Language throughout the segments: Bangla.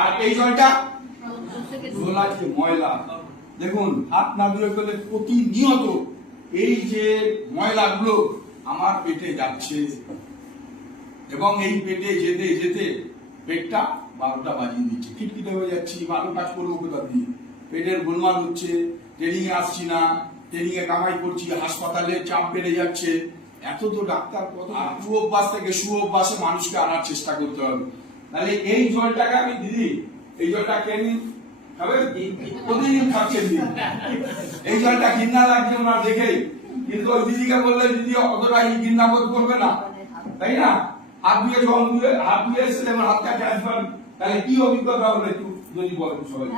আর এই জলটা জল ময়লা। দেখুন, হাত না ধুয়ে গেলে প্রতিনিয়ত এই যে ময়লাগুলো আমার পেটে যাচ্ছে। এবং এই পেটে যেতে যেতে পেটটা বারোটা বাজিয়ে দিচ্ছে। খিটখিটে হয়ে যাচ্ছি কাজ করব কোথা দিয়ে? পেটের গোলমাল হচ্ছে ট্রেনিং এ আসছি না ট্রেনিং এ কামাই করছি, হাসপাতালে চাপ বেড়ে যাচ্ছে। এত তো ডাক্তার কত আর কুঅভ্যাস থেকে সুঅভ্যাসে মানুষকে আনার চেষ্টা করতে হবে। তাহলে এই জলটাকে আমি দিদি এই জলটা কেন খাবে প্রতিদিন খাচ্ছেন এই জলটা ঘৃণা লাগছে ওনার দেখেই কিন্তু ওই দিদিকে বললে, দিদি, অতটা ঘৃণা বোধ করবে না। তাই না? হাত জল হাত এসে আমার হাতটা ট্রান্সফার তাহলে কি অভিজ্ঞতা হবে একটু যদি বলেন সবাই?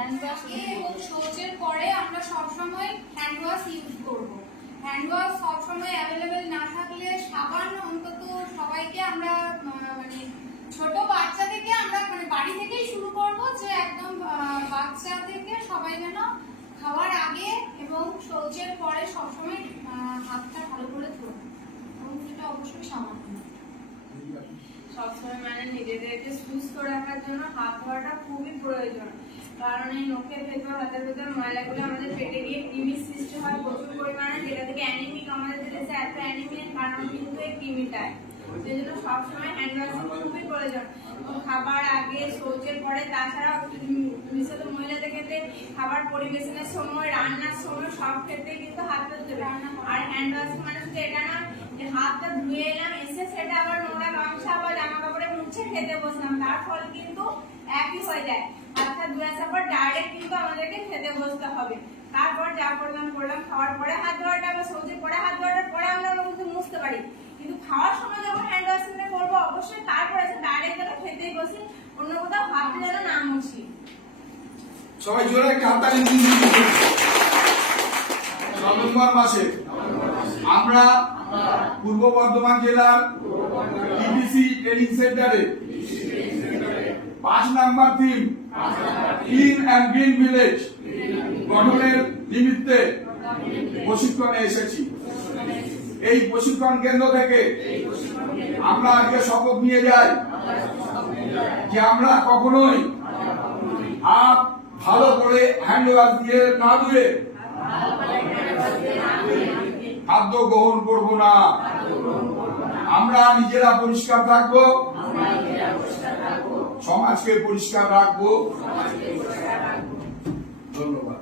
সবসময় হ্যান্ড ওয়াশ ইউজ করব। হ্যান্ড ওয়াশ সবসময় অ্যাভেলেবেল না থাকলে সাবান অন্তত সবাইকে আমরা আহ, মানে ছোট বাচ্চা থেকে আমরা মানে বাড়ি থেকেই শুরু করব যে একদম আহ, বাচ্চা যেন খাওয়ার আগে এবং শৌচের পরে সবসময় হাতটা ভালো করে ধোয় এবং সেটা অবশ্যই সামান্য। সবসময় মানে নিজেদেরকে সুস্থ রাখার জন্য হাত ধোয়াটা খুবই প্রয়োজন। কারণ এই নখের ভেতর, হাতের ভেতর ময়লাগুলো আমাদের পেটে গিয়ে কৃমির সৃষ্টি হয়, প্রচুর পরিমাণে। যেটা থেকে অ্যানিমিক আমাদের দেশে এত অ্যানিমিয়ার কারণ কিন্তু এই কৃমিটাই সেই জন্য সবসময় হ্যান্ড ওয়াশ খুবই প্রয়োজন। খাবার আগে, শৌচের পরে তাছাড়া বিশেষত মহিলাদের ক্ষেত্রে খাবার পরিবেশনের সময়, রান্নার সময় সব ক্ষেত্রে কিন্তু হাত ধুতে আর হ্যান্ড ওয়াশ মানে শুধু এটা না, যে হাতটা ধুয়ে এলাম, এসে সেটা আবার নোংরা গামছা বা জামা কাপড়ে মুছে খেতে বসলাম। তার ফল কিন্তু একই হয়ে যায়। হাতটা ধুয়ে আসার পর ডাইরেক্ট কিন্তু আমাদেরকে খেতে বসতে হবে। তারপর যা করলাম করলাম, খাওয়ার পরে হাত ধোয়াটা বা সবজির পরে হাত ধোয়াটার পরে আমরা কিন্তু মুছতে পারি। কিন্তু খাওয়ার সময় যখন হ্যান্ড ওয়াশ করব অবশ্যই তারপরে এসে ডাইরেক্ট যেন খেতেই বসি অন্য কোথাও হাতটা যেন না মুছি সবাই জোরে দিন নভেম্বর মাসে আমরা পূর্ব বর্ধমান জেলার ইবিসি ট্রেনিং সেন্টারে পাঁচ number theme clean and green village গঠনের নিমিত্তে প্রশিক্ষণে এসেছি। এই প্রশিক্ষণ কেন্দ্র থেকে আমরা আজকে শপথ নিয়ে যাই যে আমরা কখনোই হাত ভালো করে হ্যান্ড ওয়াশ দিয়ে না ধুয়ে খাদ্য গ্রহণ করব না। আমরা নিজেরা পরিষ্কার থাকব। সমাজকে পরিষ্কার রাখব। ধন্যবাদ।